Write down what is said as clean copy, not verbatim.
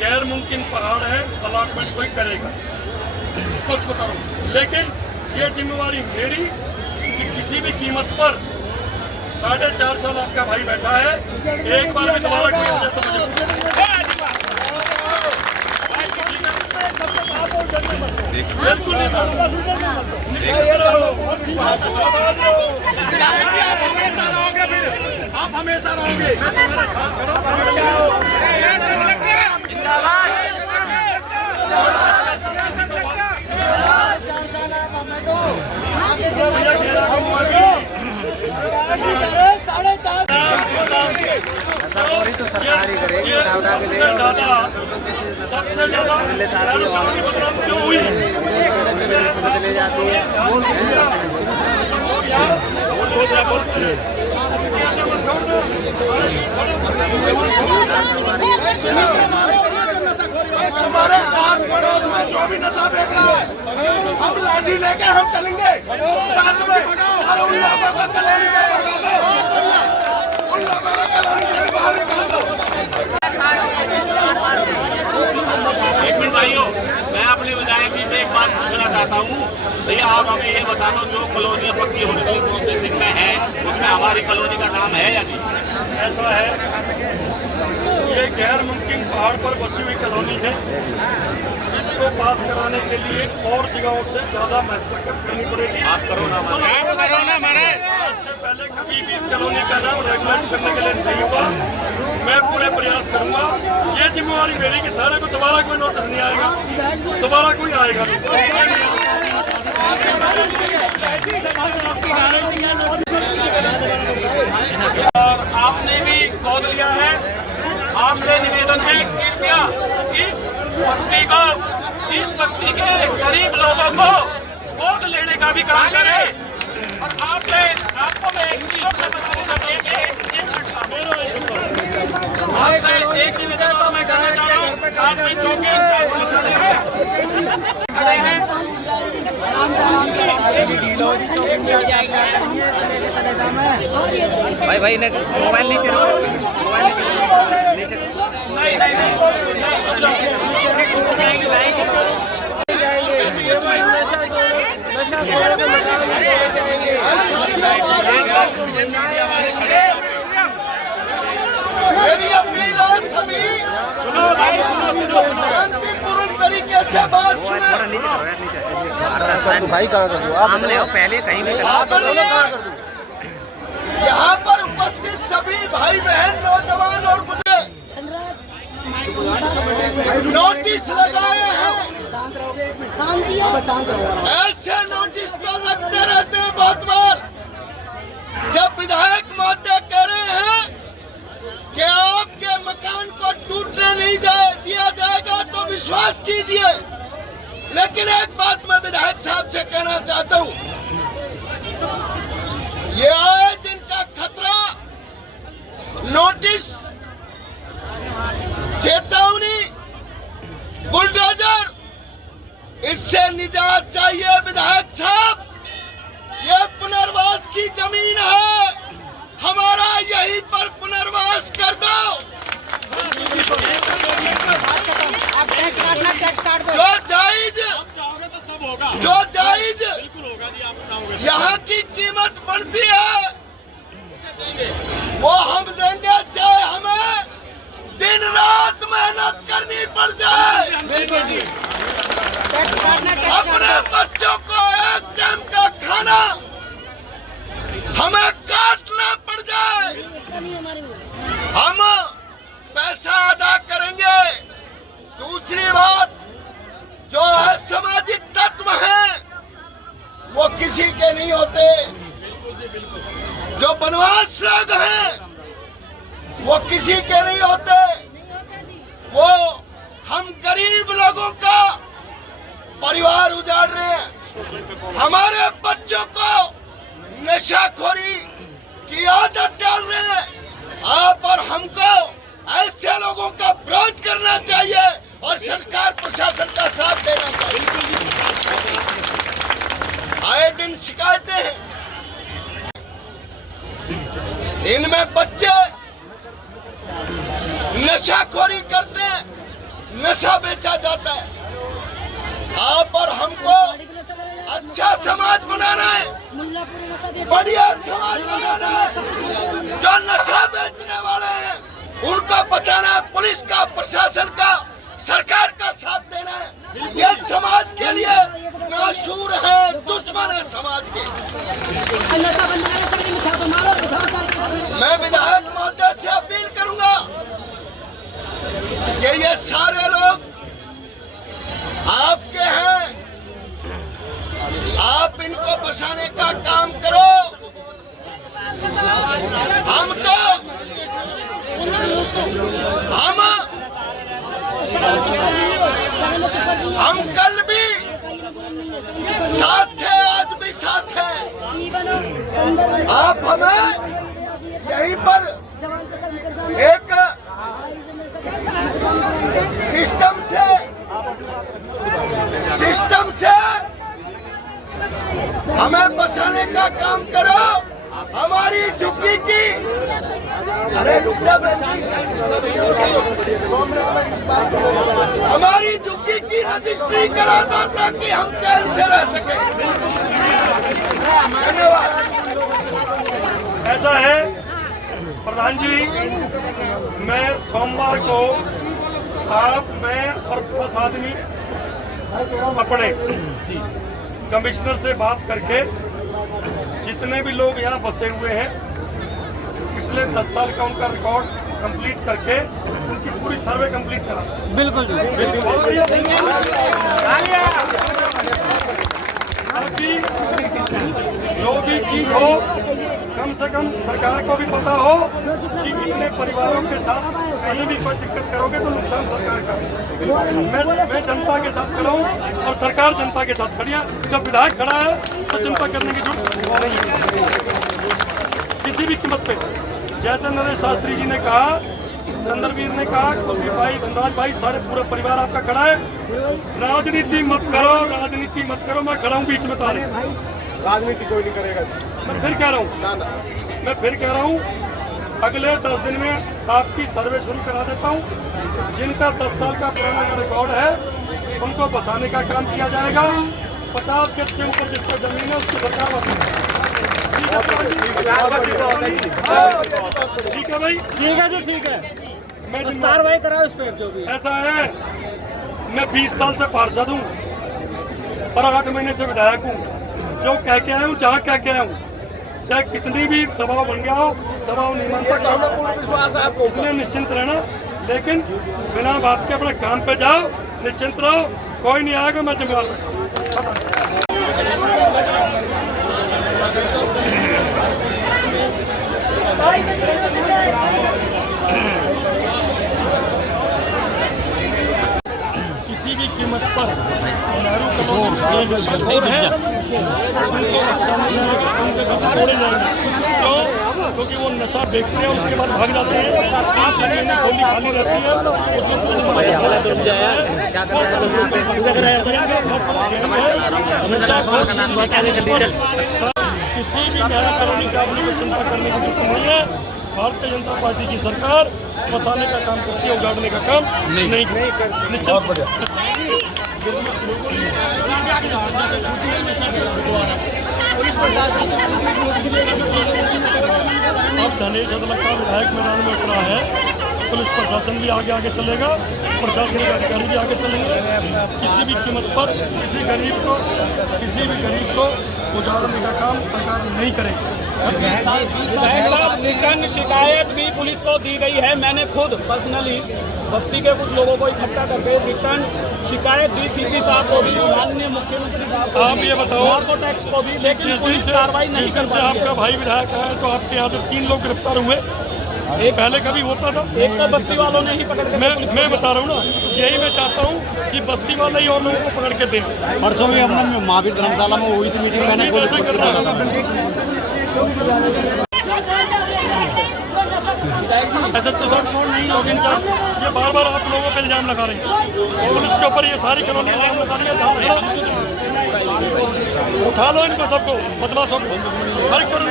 गैर मुमकिन पहाड़ है, अलॉटमेंट कोई करेगा, स्पष्ट बता रहा हूँ। लेकिन ये जिम्मेवारी मेरी कि किसी भी कीमत पर 4.5 साल आपका भाई बैठा है, एक बार भी दोबारा कोई आ जाए तो मुझे बिल्कुल नहीं। आप हमेशा रहोगे। तो सरकारी करेगी, सबसे ज्यादा बदनाम क्यों हुई ले जाती है। हमारे आस पड़ोस में जो भी नशा बेच रहा है, हम लाठी लेके हम चलेंगे साथ में। उन लोगों को कलोनी से बाहर निकाल दो। एक मिनट भाइयों, मैं अपने विधायक जी से एक बात पूछना चाहता हूँ। भैया आप हमें ये बता दो, जो कॉलोनियाँ पक्की होने के लिए प्रोसेसिंग में है, उसमें हमारी कॉलोनी का नाम है या नहीं? ऐसा है, ये गैर मुमकिन पहाड़ पर बसी हुई कॉलोनी है। इसको पास कराने के लिए और जगहों से ज्यादा मशक्कत करनी पड़ेगी। आप करो ना माने। इससे पहले कभी भी इस कॉलोनी का नाम रेगुलाइज करने के लिए नहीं हुआ। मैं पूरे प्रयास करूंगा। ये जिम्मेवारी मेरी कि थाने को दोबारा कोई नोटिस नहीं आएगा, दोबारा कोई आएगा और आपने भी गोद लिया है। आपसे निवेदन है, कृपया इस बस्ती के गरीब लोगों को गोद लेने का भी काम करें। और आपको मैं एक चीज बताना चाहिए, एक निवेदन तो मैं करना चाह रहा हूँ। आपने चौके खड़े हैं, भाई ने मोबाइल नीचे रखो, मोबाइल नीचे मेरी अपील है सभी, सुनो भाई, सुनो शांतिपूर्ण तरीके से बात सुने। भाई कहाँ कर दो, सामने हो पहले कहीं भी यहाँ पर उपस्थित सभी भाई बहन, नौजवान और बुजुर्ग नोटिस लगाए हैं। ऐसे नोटिस तो लगते रहते हैं बहुत बार। जब विधायक महोदय कह रहे हैं कि आपके मकान को टूटने नहीं दिया जाएगा तो विश्वास कीजिए। लेकिन एक बात मैं विधायक साहब से कहना चाहता हूँ, ये आए दिन का खतरा, नोटिस, चेतावनी, बुलडोजर, इससे निजात चाहिए विधायक साहब। ये पुनर्वास की जमीन है, हमारा यहीं पर पुनर्वास कर दो। जो जायज, जो जायज यहाँ की कीमत बढ़ती है वो हम देंगे, चाहे हमें दिन रात मेहनत करनी पड़ जाए। अपने बच्चों को एक टाइम का खाना हमें काटना पड़ जाए, हम पैसा अदा करेंगे। दूसरी बात, जो सामाजिक तत्व हैं वो किसी के नहीं होते। जो बनवास लोग हैं वो किसी के नहीं होते। वो हम गरीब लोगों का परिवार उजाड़ रहे हैं, हमारे बच्चों को नशाखोरी की आदत डाल रहे हैं। आप और हमको ऐसे लोगों का विरोध करना चाहिए और सरकार प्रशासन का साथ देना चाहिए। आए दिन शिकायतें हैं, इनमें बच्चे नशाखोरी करते हैं, नशा बेचा जाता है। आप और हमको अच्छा समाज बनाना है, बढ़िया समाज बनाना है। जो नशा बेचने वाले हैं उनको बताना है, पुलिस का, प्रशासन का, सरकार का साथ देना है। ये समाज के लिए नाशूर है, दुश्मन है समाज के। मैं विधायक महोदय से अपील करूंगा कि ये सारे लोग आपके हैं, आप इनको बचाने का काम करो। हम कल भी साथ थे, आज भी साथ हैं। आप हमें यहीं पर एक सिस्टम से हमें बचाने का काम करो। हमारी झुग्गी की, अरे हमारी झुग्गी की रजिस्ट्री करा दो ताकि हम चैन से रह सके। धन्यवाद। ऐसा है प्रधान जी, मैं सोमवार को आप, मैं और 10 आदमी अपने कमिश्नर से बात करके जितने भी लोग यहाँ बसे हुए हैं पिछले 10 साल का उनका रिकॉर्ड कंप्लीट करके उनकी पूरी सर्वे कंप्लीट करा। बिल्कुल अभी जो भी चीज हो कम से कम सरकार को भी पता हो कि कितने परिवारों के साथ कहीं भी कोई दिक्कत करोगे तो नुकसान सरकार का। मैं जनता के साथ खड़ा हूँ और सरकार जनता के साथ खड़ी है। जब विधायक खड़ा है तो चिंता करने की जरूरत नहीं है किसी भी कीमत पे। जैसे नरेश शास्त्री जी ने कहा, चंद्रवीर ने कहा, कुलदीप भाई, धनराज भाई, सारे पूरा परिवार आपका खड़ा है। राजनीति मत करो, राजनीति मत करो। मैं खड़ा हूँ बीच में तारे, राजनीति कोई नहीं करेगा। मैं फिर कह रहा हूँ अगले 10 दिन में आपकी सर्वे शुरू करा देता हूँ। जिनका 10 साल का पुराना रिकॉर्ड है उनको बसाने का काम किया जाएगा। 50 गज से ऊपर जिसका जमीन है उसकी सरकार वापस। ठीक है भाई, ठीक है जी, ठीक है। मैं कार्रवाई कराओ इस पे जो भी। ऐसा है, मैं 20 साल से पार्षद हूँ और 8 महीने से विधायक हूँ। जो कह के आया हूँ, जहाँ कह के आया हूँ, चाहे कितनी भी दबाव बन गया हो, दबाव नहीं मानता। हमें पूर्ण विश्वास है आपको, इसलिए निश्चिंत रहना, लेकिन बिना बात के अपने काम पे जाओ, निश्चिंत रहो। कोई नहीं आएगा, मैं जिम्मेवार बैठा। किसी भी कीमत पर छोड़े जाएंगे क्योंकि वो नशा बेचते हैं, उसके बाद भाग जाते हैं। गोली खाली रहती है। किसी भी न्याय कॉलोनी के आदमी को चिंता करने की जरूरत नहीं है। भारतीय जनता पार्टी की सरकार बसाने का काम करती है, उजाड़ने का काम नहीं करती। अब धनेश अदलका विधायक मैदान में उतरा है, पुलिस प्रशासन भी आगे चलेगा, प्रशासनिक अधिकारी भी आगे चलेंगे। किसी भी कीमत पर किसी भी गरीब को उजाड़ने का काम सरकार नहीं करेगी। रिटर्न शिकायत भी पुलिस को दी गई है। मैंने खुद पर्सनली बस्ती के कुछ लोगों को इकट्ठा करके रिटर्न शिकायत दी सीपी साहब को भी, माननीय मुख्यमंत्री साहब को। आप ये बताओ टैक्स को भी, लेकिन पुलिस कार्रवाई नहीं कर पाई। आपका भाई विधायक है तो आपके यहाँ से 3 लोग गिरफ्तार हुए। एक पहले कभी होता था, एक तो बस्ती वालों ने ही पकड़ के। मैं बता रहा हूँ ना, यही मैं चाहता हूँ कि बस्ती वाले ही और लोगों को पकड़ के दें। परसों भी हमने महावीर धर्मशाला में हुई थी मीटिंग, मैंने ऐसे तो नहीं लोग इंचार्ज ये बार आप लोगों पर इल्जाम लगा रहे हैं। पुलिस के ऊपर ये सारी कॉलोनी इल्जाम लगा रही है। उठा लो इनको सबको, बदमाशों को, हर करो।